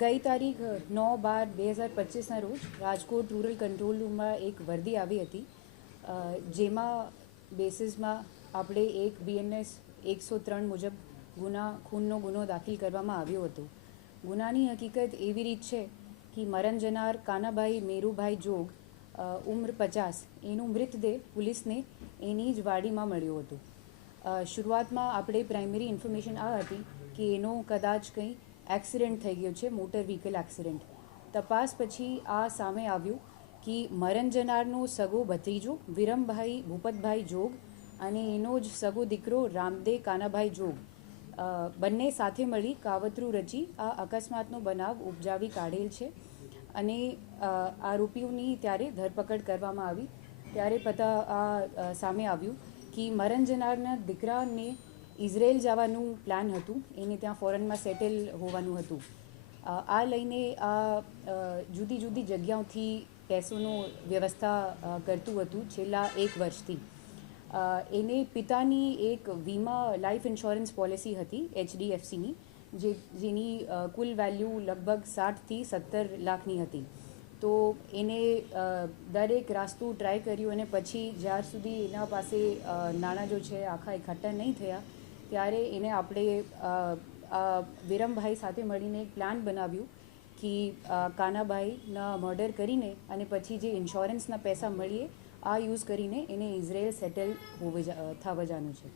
ગઈ તારીખ 9/12/2025ના રોજ રાજકોટ રૂરલ કંટ્રોલ રૂમમાં એક વર્દી આવી હતી, જેમાં બેસિસમાં આપણે એક BNS 103 મુજબ ખૂનનો ગુનો દાખલ કરવામાં આવ્યો હતો. ગુનાની હકીકત એવી રીત છે કે મરણ જનાર કાનાભાઈ મેરુભાઈ જોગ, ઉંમર 50, એનું મૃતદેહ પોલીસને એની જ વાડીમાં મળ્યો હતો. શરૂઆતમાં આપણે પ્રાઇમરી ઇન્ફોર્મેશન આ હતી કે એનો કદાચ કંઈ એક્સિડન્ટ થઈ ગયો છે, મોટર વ્હીકલ એક્સિડન્ટ. તપાસ પછી આ સામે આવ્યું કે મરણ જનારનો સગો ભત્રીજો વિરમભાઈ ભૂપતભાઈ જોગ અને એનો જ સગો દીકરો રામદેવ કાનાભાઈ જોગ, બંને સાથે મળી કાવતરું રચી આ અકસ્માતનો બનાવ ઉપજાવી કાઢેલ છે. અને આરોપીઓની ત્યારે ધરપકડ કરવામાં આવી. ત્યારે આ સામે આવ્યું કે મરણ જનારના દીકરાને ઇઝરાયલ જવાનું પ્લાન હતું, એને ત્યાં ફોરેનમાં સેટલ હોવાનું હતું. આ લઈને જુદી જુદી જગ્યાઓથી પૈસોનો વ્યવસ્થા કરતું હતું છેલ્લા 1 વર્ષથી. એને પિતાની એક વીમા લાઈફ ઇન્સ્યોરન્સ પોલિસી હતી HDFCની, જેની કુલ વેલ્યુ લગભગ 60 થી 17 લાખની હતી. તો એને દરેક રાસ્તું ટ્રાય કર્યું અને પછી જ્યાર સુધી એના પાસે નાણાં જો છે આખા એકઠા નહીં થયા, ત્યારે એને આપણે વિરમભાઈ સાથે મળીને એક પ્લાન બનાવ્યું કે કાનાભાઈના મર્ડર કરીને અને પછી જે ઇન્સ્યોરન્સના પૈસા મળીએ આ યુઝ કરીને એને ઇઝરાયલ સેટલ થવા જવાનું છે.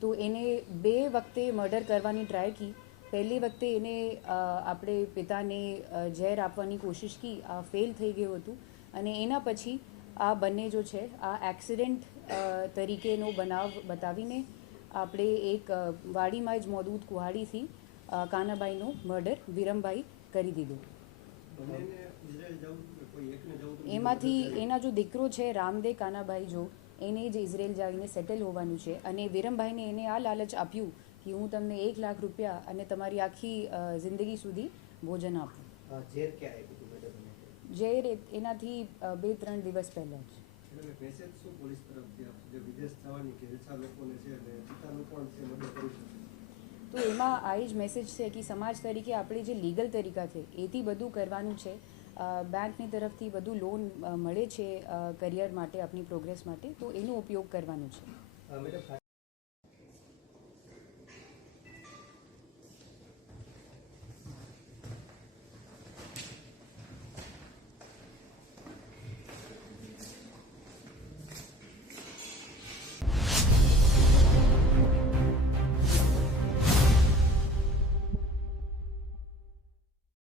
તો એને 2 વખતે મર્ડર કરવાની ટ્રાય કી. પહેલી વખતે એને આપણે પિતાને ઝેર આપવાની કોશિશ કી, આ ફેલ થઈ ગયું હતું. અને એના પછી આ બંને જો છે આ એક્સિડન્ટ તરીકેનો બનાવ બતાવીને આપણે એક વાડીમાં જ મોદૂદ કુહાડીથી કાનાભાઈનો મર્ડર વિરમભાઈ કરી દીધું. એમાંથી એના જો દીકરો છે રામદેવ કાનાભાઈ જો, એને જ ઇઝરાયલ જઈને સેટલ હોવાનું છે. અને વિરમભાઈને એને આ લાલચ આપ્યું કે હું તમને 1 લાખ રૂપિયા અને તમારી આખી જિંદગી સુધી ભોજન આપું. ઝેર એનાથી 2-3 દિવસ પહેલાં જ. તો એમાં આ જ મેસેજ છે કે સમાજ તરીકે આપણે જે લીગલ તરીકા છે એથી બધું કરવાનું છે. બેંકની તરફથી બધું લોન મળે છે કરિયર માટે, આપણી પ્રોગ્રેસ માટે, તો એનો ઉપયોગ કરવાનો છે.